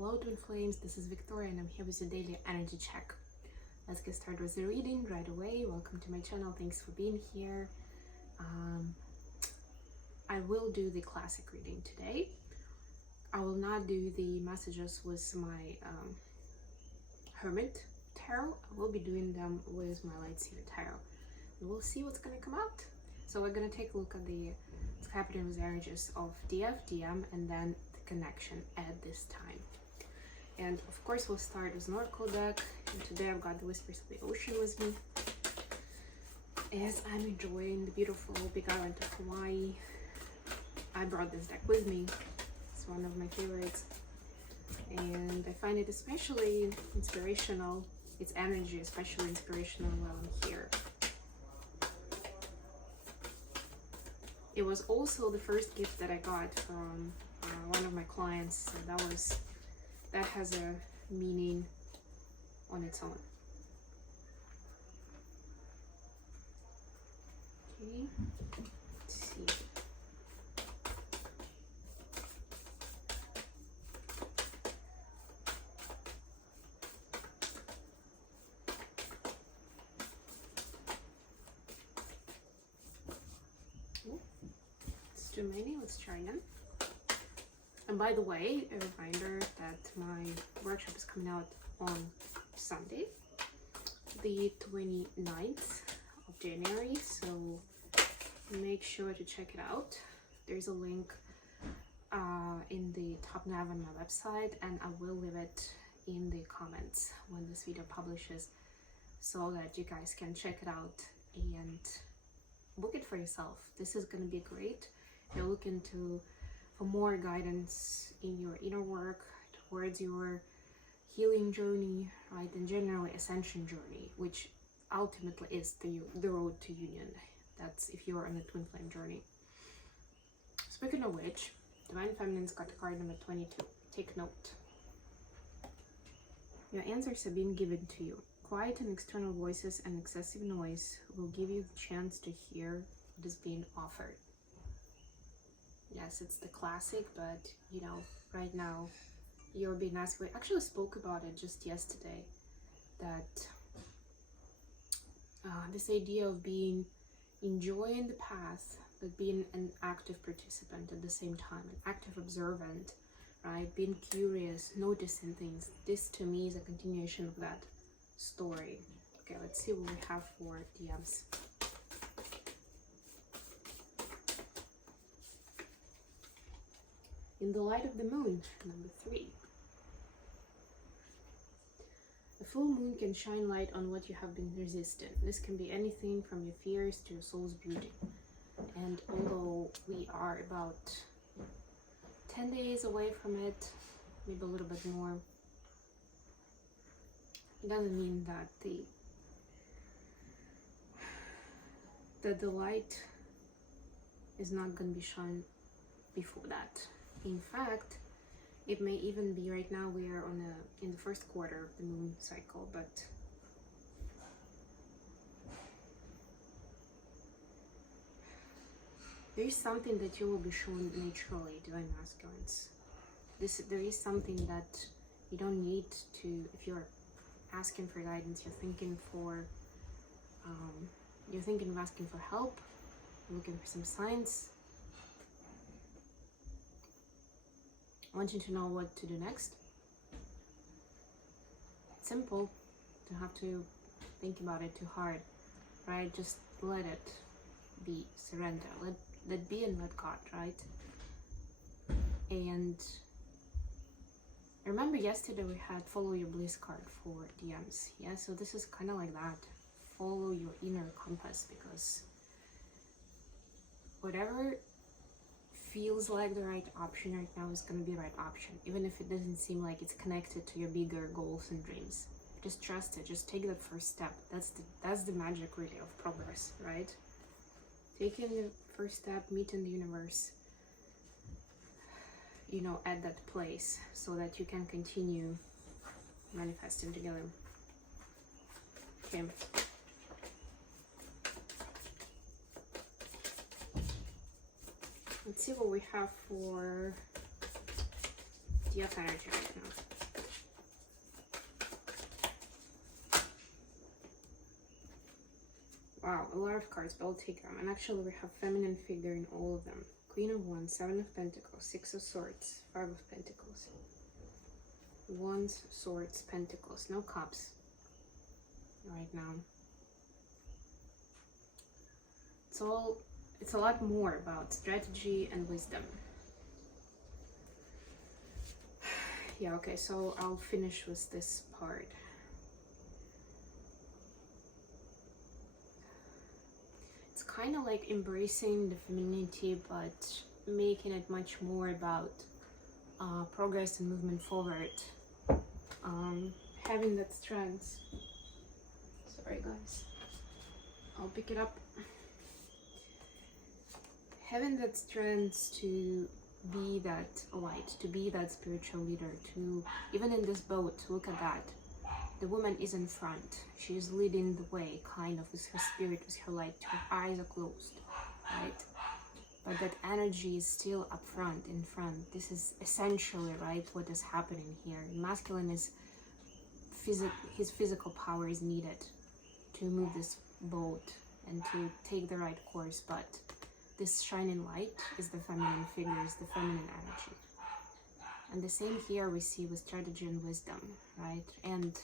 Hello Twin Flames, this is Victoria and I'm here with your daily energy check. Let's get started with the reading right away. Welcome to my channel, thanks for being here. I will do the classic reading today. I will not do the messages with my Hermit Tarot. I will be doing them with my Light Seer Tarot. We'll see what's gonna come out. So we're gonna take a look at what's happening with the energies of DF, DM, and then the connection at this time. And of course we'll start with an Oracle deck, and today I've got the Whispers of the Ocean with me as I'm enjoying the beautiful big island of Hawaii. I brought this deck with me. It's one of my favorites and I find it especially inspirational, its energy especially inspirational while I'm here. It was also the first gift that I got from one of my clients, so that has a meaning on its own. Okay, let's see. Oh, it's too many. Let's try again. And by the way, a reminder that my workshop is coming out on Sunday, the 29th of January, so make sure to check it out. There's a link in the top nav on my website, and I will leave it in the comments when this video publishes so that you guys can check it out and book it for yourself. This is going to be great. You're looking for more guidance in your inner work towards your healing journey, right, and generally ascension journey, which ultimately is the road to union. That's if you're on a twin flame journey. Speaking of which, Divine Feminine's got card number 22. Take note. Your answers are being given to you. Quiet and external voices and excessive noise will give you the chance to hear what is being offered. Yes, it's the classic, but you know, right now you're being asked. We actually spoke about it just yesterday, that this idea of enjoying the path, but being an active participant at the same time, an active observant, right? Being curious, noticing things. This to me is a continuation of that story. Okay, let's see what we have for DMs. In the light of the moon, number 3. A full moon can shine light on what you have been resisting. This can be anything from your fears to your soul's beauty. And although we are about 10 days away from it, maybe a little bit more, it doesn't mean that the light is not going to be shone before that. In fact, it may even be right now we are in the first quarter of the moon cycle, but there is something that you will be shown naturally, divine masculines. There is something that you don't need to, if you're asking for guidance, you're thinking of asking for help, looking for some signs. I want you to know what to do next. It's simple. You don't have to think about it too hard, right? Just let it be, surrender, let be and let God, right? And remember yesterday we had follow your bliss card for DMs, yeah? So this is kind of like that. Follow your inner compass, because whatever feels like the right option right now is going to be the right option, even if it doesn't seem like it's connected to your bigger goals and dreams. Just trust it. Just take that first step. That's the magic really of progress, right? Taking the first step, meeting the universe, you know, at that place, so that you can continue manifesting together. Okay. Let's see what we have for ETF energy right now. Wow, a lot of cards, but I'll take them. And actually we have feminine figure in all of them. Queen of Wands, Seven of Pentacles, Six of Swords, Five of Pentacles. Wands, Swords, Pentacles, no Cups right now. It's a lot more about strategy and wisdom. Yeah, okay, so I'll finish with this part. It's kind of like embracing the femininity, but making it much more about progress and movement forward. Having that strength. Sorry guys, I'll pick it up. Having that strength to be that light, to be that spiritual leader, to, even in this boat, look at that. The woman is in front. She is leading the way, kind of, with her spirit, with her light. Her eyes are closed, right? But that energy is still up front, in front. This is essentially, right, what is happening here. Masculine is, his physical power is needed to move this boat and to take the right course, but this shining light is the feminine figure, is the feminine energy. And the same here we see with strategy and wisdom, right? And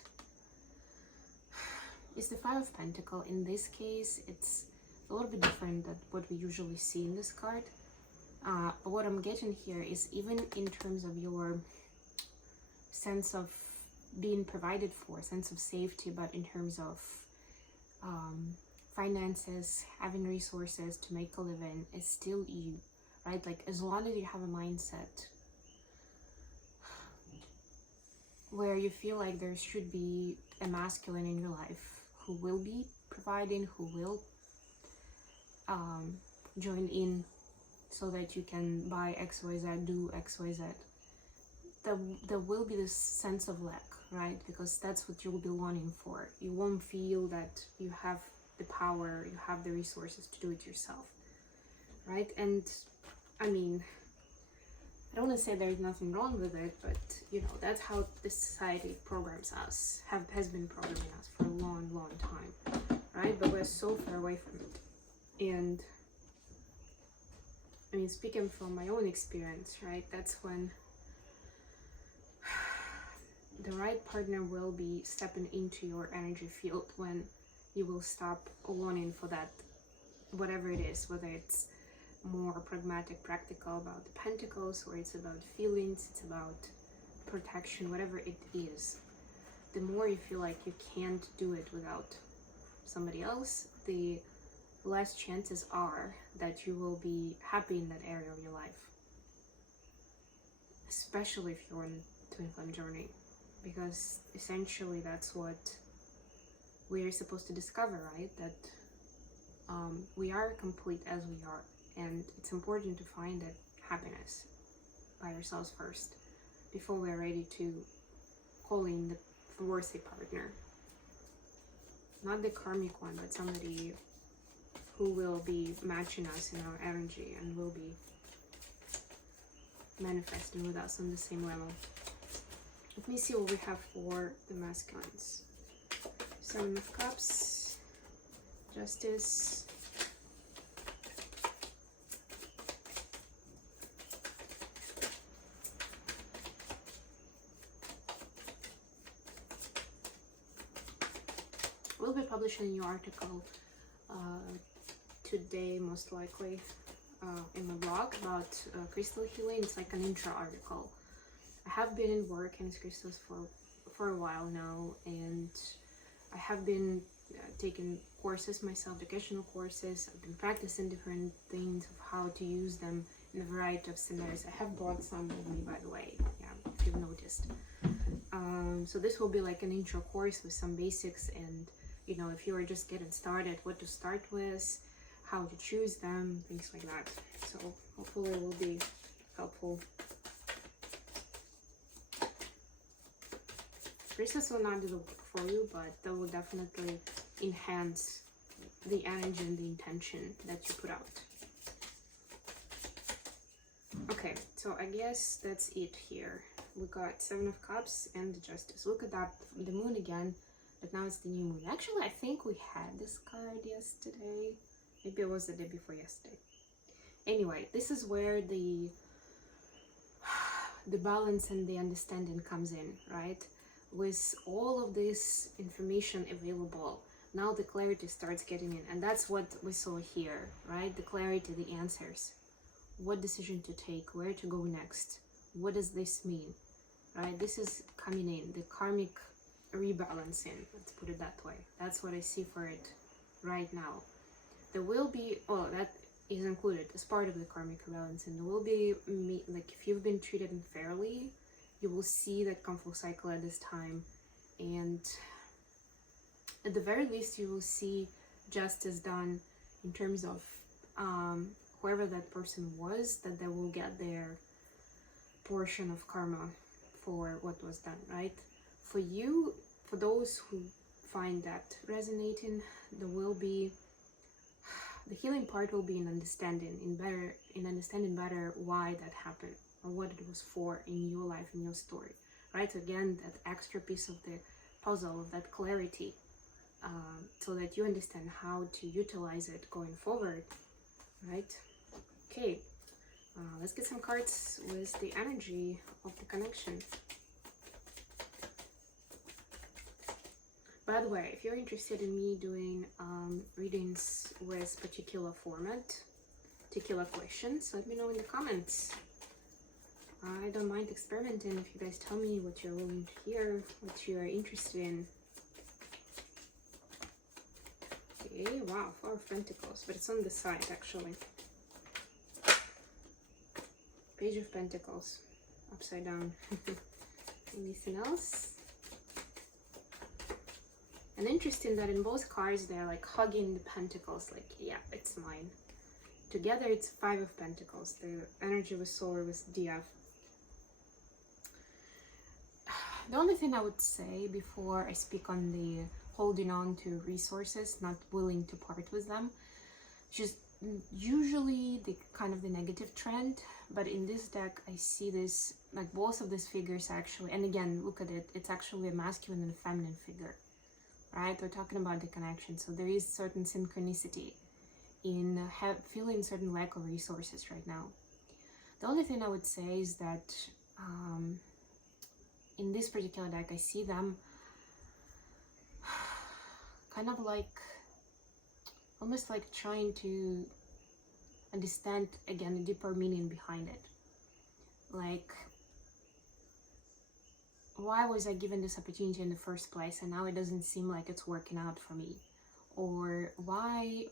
it's the Five of Pentacles. In this case, it's a little bit different than what we usually see in this card. But what I'm getting here is, even in terms of your sense of being provided for, sense of safety, but in terms of finances, having resources to make a living, is still you, right? Like, as long as you have a mindset where you feel like there should be a masculine in your life who will be providing, who will join in so that you can buy XYZ, do XYZ, there will be this sense of lack, right? Because that's what you'll be longing for. You won't feel that you have the power, you have the resources to do it yourself, right? And I mean, I don't want to say there's nothing wrong with it, but you know, that's how this society programs us, has been programming us for a long, long time, right? But we're so far away from it. And I mean, speaking from my own experience, right, that's when the right partner will be stepping into your energy field, when you will stop longing for that, whatever it is, whether it's more pragmatic, practical, about the pentacles, or it's about feelings, it's about protection, whatever it is. The more you feel like you can't do it without somebody else, the less chances are that you will be happy in that area of your life, especially if you're on twin flame journey, because essentially that's what we're supposed to discover, right? That we are complete as we are, and it's important to find that happiness by ourselves first before we're ready to call in the worthy partner, not the karmic one, but somebody who will be matching us in our energy and will be manifesting with us on the same level. Let me see what we have for the masculines. Seven of Cups, Justice, we'll be publishing a new article today, most likely, in my blog about crystal healing. It's like an intro article. I have been in work in crystals for a while now, and I have been taking courses myself, educational courses. I've been practicing different things of how to use them in a variety of scenarios. I have brought some with me, by the way, yeah, if you've noticed. So this will be like an intro course with some basics, and you know, if you are just getting started, what to start with, how to choose them, things like that. So hopefully it will be helpful. Crystals will not do the work for you, but they will definitely enhance the energy and the intention that you put out. Okay. Okay, so I guess that's it here. We got Seven of Cups and the Justice. Look at that, the moon again, but now it's the new moon. Actually, I think we had this card yesterday. Maybe it was the day before yesterday. Anyway, this is where the balance and the understanding comes in, right? With all of this information available, now the clarity starts getting in, and that's what we saw here, right? The clarity, the answers. What decision to take, where to go next, what does this mean, right? This is coming in, the karmic rebalancing, let's put it that way. That's what I see for it right now. There will be, oh, that is included as part of the karmic rebalancing. There will be, like, if you've been treated unfairly, you will see that come full cycle at this time, and at the very least you will see justice done in terms of whoever that person was, that they will get their portion of karma for what was done, right? For you, for those who find that resonating, there will be, the healing part will be in understanding, in understanding better why that happened, or what it was for in your life, in your story, right? Again, that extra piece of the puzzle, of that clarity, so that you understand how to utilize it going forward, right? Okay, let's get some cards with the energy of the connection. By the way, if you're interested in me doing readings with particular format, particular questions, let me know in the comments. I don't mind experimenting if you guys tell me what you're willing to hear, what you're interested in. Okay, wow, Four of Pentacles, but it's on the side actually. Page of Pentacles, upside down. Anything else? And interesting that in both cards they're like hugging the Pentacles, like, yeah, it's mine. Together it's Five of Pentacles, the energy with Solar, with DF. The only thing I would say before I speak on the holding on to resources, not willing to part with them, just usually the kind of the negative trend, but in this deck I see this, like both of these figures actually, and again, look at it, it's actually a masculine and a feminine figure, right? We're talking about the connection, so there is certain synchronicity in feeling certain lack of resources right now. The only thing I would say is that in this particular deck I see them kind of like, almost like trying to understand again a deeper meaning behind it. Like, why was I given this opportunity in the first place and now it doesn't seem like it's working out for me? Or why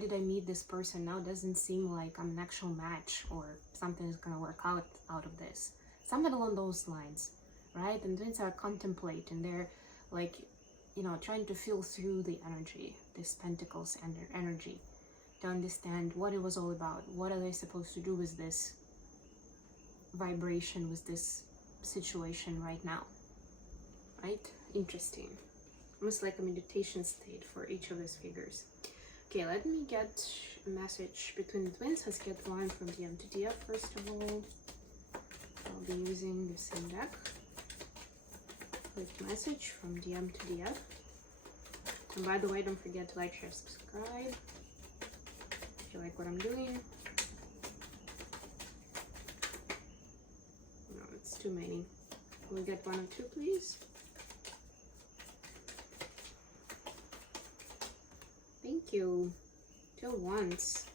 did I meet this person, now it doesn't seem like I'm an actual match, or something is gonna work out of this. Something along those lines, right? And twins are contemplating, they're like, you know, trying to feel through the energy, this Pentacles and their energy, to understand what it was all about. What are they supposed to do with this vibration, with this situation right now, right? Interesting. Almost like a meditation state for each of these figures. Okay, let me get a message between the twins. Let's get one from DM to DF first of all. I'll be using the same deck. Quick message from DM to DF. And by the way, don't forget to like, share, subscribe if you like what I'm doing. No, it's too many. Can we get one or two, please? Thank you. Two of Wands.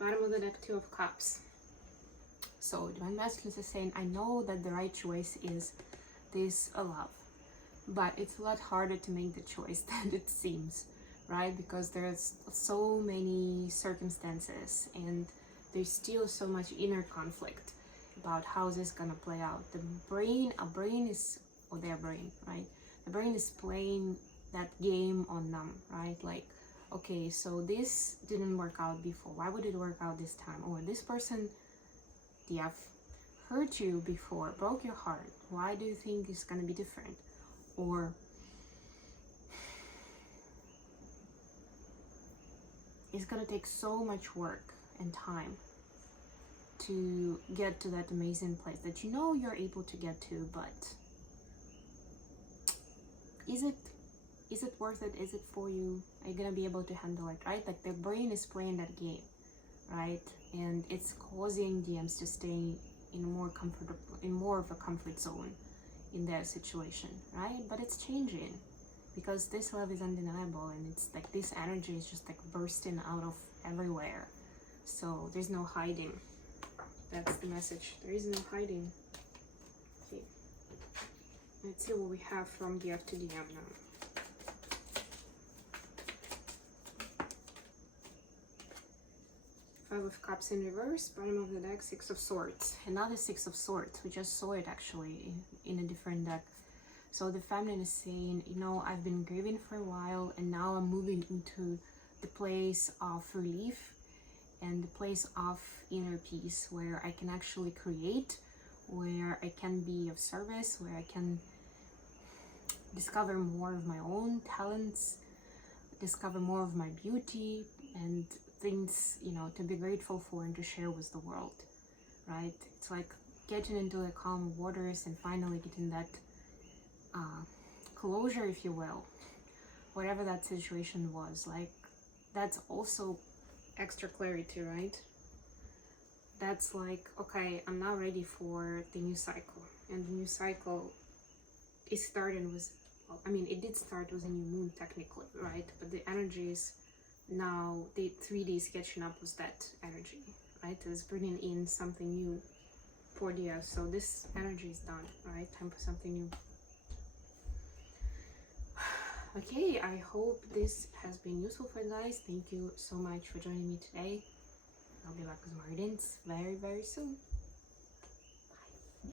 Bottom of the deck, Two of Cups. So Divine Masculine is saying, I know that the right choice is this love, but it's a lot harder to make the choice than it seems, right? Because there's so many circumstances and there's still so much inner conflict about how this is gonna play out. The brain, their brain, right? The brain is playing that game on them, right? Like, okay, so this didn't work out before, why would it work out this time? Or this person, DF, hurt you before, broke your heart, why do you think it's gonna be different? Or it's gonna take so much work and time to get to that amazing place that you know you're able to get to, but is it worth it? Is it for you? Are you gonna be able to handle it, right? Like the brain is playing that game, right? And it's causing DMs to stay in more of a comfort zone in their situation, right? But it's changing because this love is undeniable, and it's like this energy is just like bursting out of everywhere. So there's no hiding. That's the message. There is no hiding. Okay. Let's see what we have from DF to DM now. Five of Cups in reverse, bottom of the deck, Six of Swords. Another Six of Swords. We just saw it actually in a different deck. So the feminine is saying, you know, I've been grieving for a while, and now I'm moving into the place of relief and the place of inner peace, where I can actually create, where I can be of service, where I can discover more of my own talents, discover more of my beauty, and things, you know, to be grateful for and to share with the world, right? It's like getting into the calm waters and finally getting that closure, if you will, whatever that situation was. Like, that's also extra clarity, right? That's like, okay, I'm now ready for the new cycle, and the new cycle is starting with, well, I mean, it did start with a new moon technically, right? But the energy is now, the 3D is catching up with that energy, right? It's bringing in something new for the earth. So this energy is done, right? Time for something new. Okay, I hope this has been useful for you guys. Thank you so much for joining me today. I'll be back with more readings very, very soon.